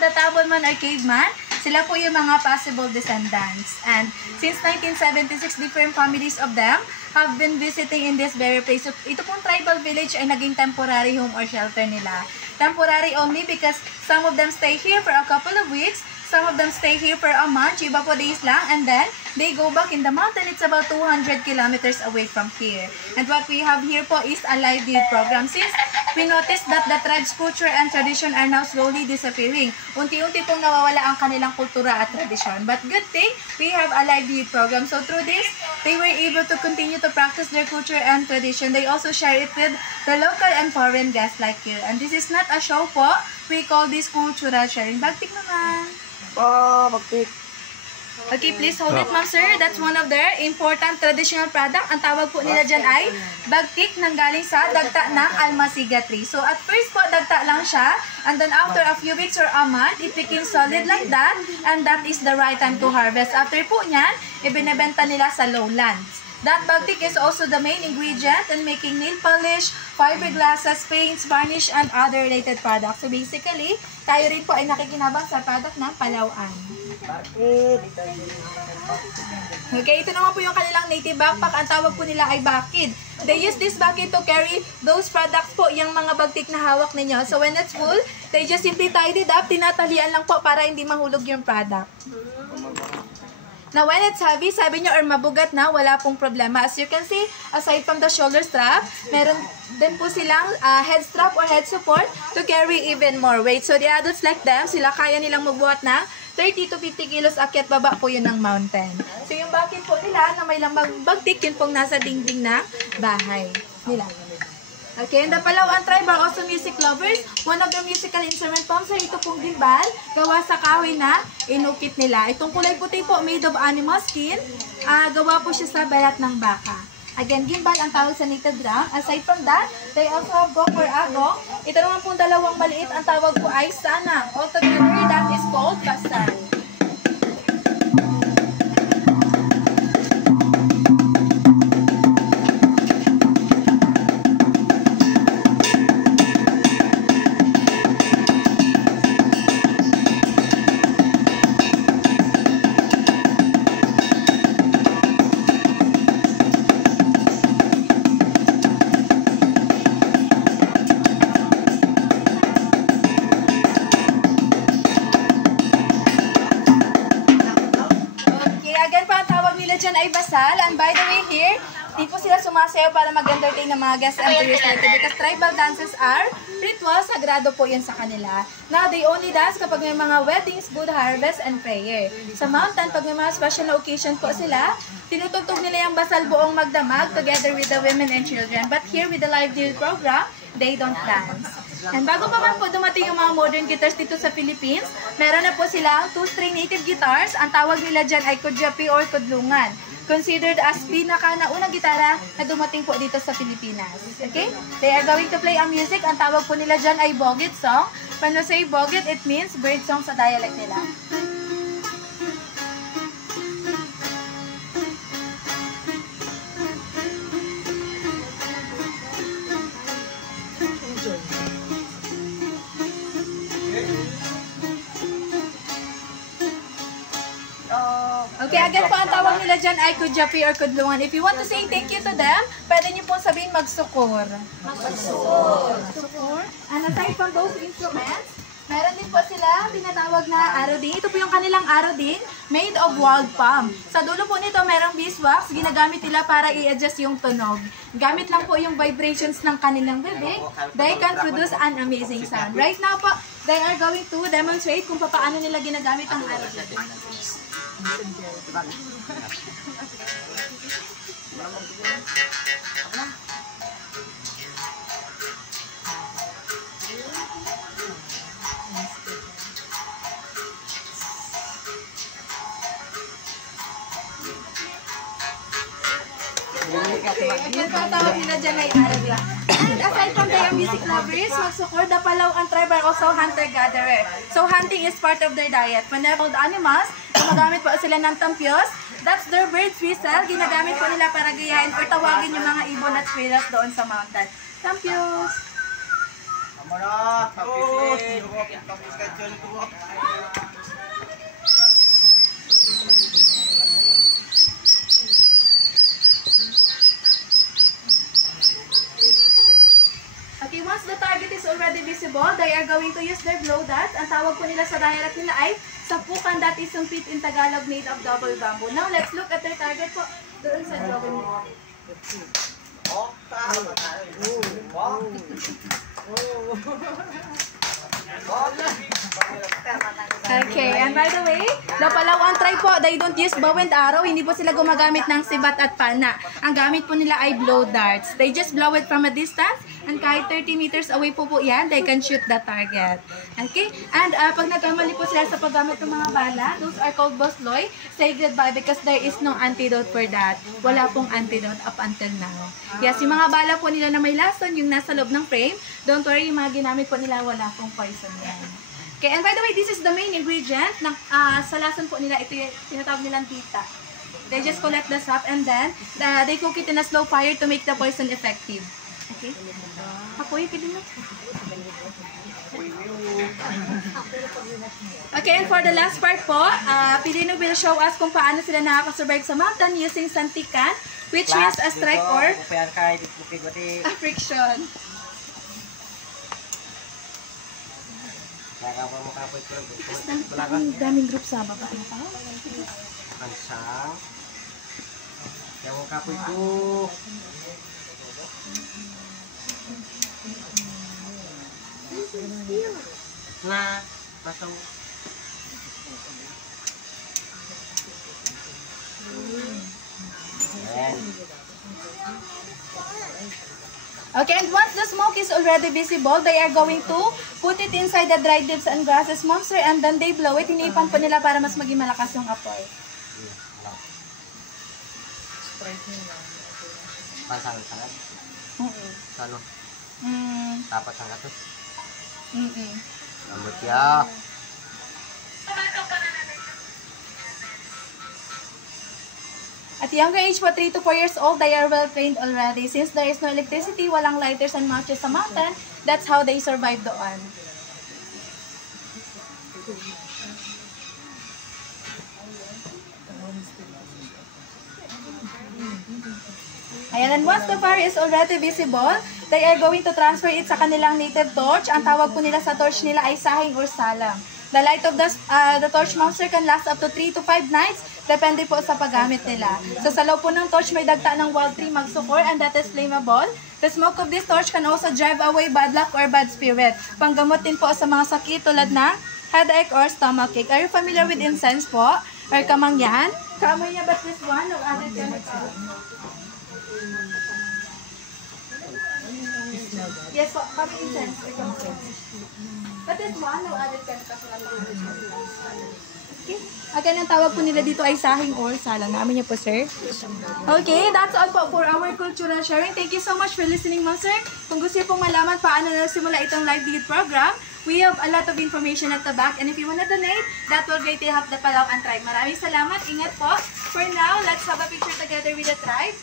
the Tabulman or Caveman, sila po yung mga possible descendants. And since 1976, different families of them have been visiting in this very place. So, ito pong tribal village ay naging temporary home or shelter nila. Temporary only because some of them stay here for a couple of weeks, some of them stay here for a month, iba po days lang, and then they go back in the mountain. It's about 200 kilometers away from here. And what we have here po is a livelihood program. Since we noticed that the tribe's culture and tradition are now slowly disappearing. Unti-unti pong nawawala ang kanilang kultura at tradisyon. But good thing, we have a livelihood program. So through this, they were able to continue to practice their culture and tradition. They also share it with the local and foreign guests like you. And this is not a show po. We call this cultural sharing. Bagtik naman. Bagtik. Okay, please hold it, ma'am, sir. That's one of their important traditional product. Ang tawag po nila dyan ay bagtik nang galing sa dagta ng almasiga tree. So, at first po, dagta lang siya. And then after a few weeks or a month, it became solid like that. And that is the right time to harvest. After po niyan, ibinebenta nila sa lowlands. That bagtik is also the main ingredient in making nail polish, fiberglasses, paints, varnish, and other related products. So basically, tayo rin po ay nakikinabang sa product ng Palauan. Okay, ito naman po yung kanilang native backpack. Ang tawag po nila ay bakid. They use this bakid to carry those products po, yung mga bagtik na hawak ninyo. So when it's full, they just simply tied it up, tinatalian lang po para hindi mahulog yung product. Now, when it's heavy, sabi nyo, or mabugat na, wala pong problema. As you can see, aside from the shoulder strap, meron din po silang head strap or head support to carry even more weight. So, the adults like them, sila kaya nilang magbuhat ng 30 to 50 kilos akyat baba po yun ng mountain. So, yung bakit po nila na may lamang bagtik, yun pong nasa dingding na bahay nila. Okay, and the Palauan tribe are also music lovers. One of their musical instrument forms ay ito pong gimbal, gawa sa kahoy na inukit nila. Itong kulay puti po, made of animal skin, gawa po siya sa balat ng baka. Again, gimbal ang tawag sa native drum. Aside from that, they also have gong or agong. Ito naman pong dalawang maliit, ang tawag po ay sanang. Altogether, that is called basal. Ay basal. And by the way here, di po sila sumasayaw para mag-entertain ng mga guests and tourists natin because tribal dances are ritual, sagrado po yan sa kanila. Now, they only dance kapag may mga weddings, good harvest, and prayer. Sa mountain, pag may mga special na occasion po sila, tinutugtog nila yung basal buong magdamag together with the women and children. But here with the live deal program, they don't dance. And bago pa man po dumating yung mga modern guitars dito sa Philippines, meron na po silang 2-string native guitars. Ang tawag nila dyan ay kudyapi or kudlungan. Considered as pinaka-naunang gitara na dumating po dito sa Pilipinas. Okay? They are going to play a music. Ang tawag po nila dyan ay Bogit song. When we say Bogit, it means bird song sa dialect nila. Okay, agad po ang tawag nila dyan ay kudyapi or kudlungan. If you want to say thank you to them, pwede nyo pong sabihin magsukor. Magsukor. And aside from those instruments, meron din po sila tinatawag na arodin. Ito po yung kanilang arodin, made of wild palm. Sa dulo po nito, merong beeswax. Ginagamit nila para i-adjust yung tunog. Gamit lang po yung vibrations ng kanilang bibig. They can produce an amazing sound. Right now po, they are going to demonstrate kung paano nila ginagamit ang arodin. Ang tawag nila dyan ay Arabia. And aside from their music lovers, magsukor, the Palauan tribe are also hunter-gatherer. So hunting is part of their diet. Whenever the animals, gumagamit po sila ng tampios. That's their bird's whistle. Ginagamit po nila para gayahin or tawagin yung mga ibon at squirrels doon sa mountain. Tampios! Mana, tapis kacon ko. Okay, once the target is already visible, they are going to use their blow darts. Ang tawag po nila sa dialect nila ay sapukan, that is sumpit in Tagalog, made of double bamboo. Now, let's look at their target po. Doon sa drawing mo. Okay, and by the way, the Palawan tribe po, they don't use bow and arrow. Hindi po sila gumagamit ng sibat at pana. Ang gamit po nila ay blow darts. They just blow it from a distance, and kahit 30 meters away po yan, they can shoot the target. Okay? And pag nagkamali po sila sa paggamit ng mga bala, those are called bosloy. Say goodbye because there is no antidote for that. Wala pong antidote up until now. Yes, yung mga bala po nila na may lason, yung nasa loob ng frame, don't worry, yung mga ginamit po nila, wala pong poison yan. Okay, and by the way, this is the main ingredient. Sa lason po nila, ito yung tinatawag nilang tita. They just collect the sap and then they cook it in a slow fire to make the poison effective. Okay? Apoy, pwede mo. Okay, and for the last part po, Pilino will show us kung paano sila nakakasurvive sa mountain using santikan, which means a strike or a friction. Ang daming group sa baba. Kansang. Kaya mo kapoy ko. Na, pasang. Okay, and once the smoke is already visible, they are going to put it inside the dried leaves and grasses, monster, and then they blow it. Hinipan po nila para mas maging malakas yung apoy. Pasang-sangat? Ano? Dapat sangat to? Amot ya. At younger age po, 3 to 4 years old, they are well trained already. Since there is no electricity, walang lighters and matches sa mountain, that's how they survive doon. Ayan, and once the fire is already visible, they are going to transfer it sa kanilang native torch. Ang tawag po nila sa torch nila ay sahing or salam. The light of the torch monster can last up to 3 to 5 nights, depende po sa paggamit nila. So sa loob po ng torch may dagta ng wild tree magsukor, and that is flammable. The smoke of this torch can also drive away bad luck or bad spirit. Panggamot din po sa mga sakit tulad ng headache or stomachache. Are you familiar with incense po? Or kamangyan? Kaamoy niya ba this one or other chemical? Yes po, kami incense or kamangyan. But this one or other chemical? Okay. Again, ang tawag po nila dito ay sahing or salang. Namin niyo po, sir. Okay, that's all po for our cultural sharing. Thank you so much for listening, ma'am, sir. Kung gusto niyo pong malaman paano nasimula itong live digit program, we have a lot of information at the back. And if you wanna donate, that will greatly help the Palawan tribe. Maraming salamat. Ingat po. For now, let's have a picture together with the tribe.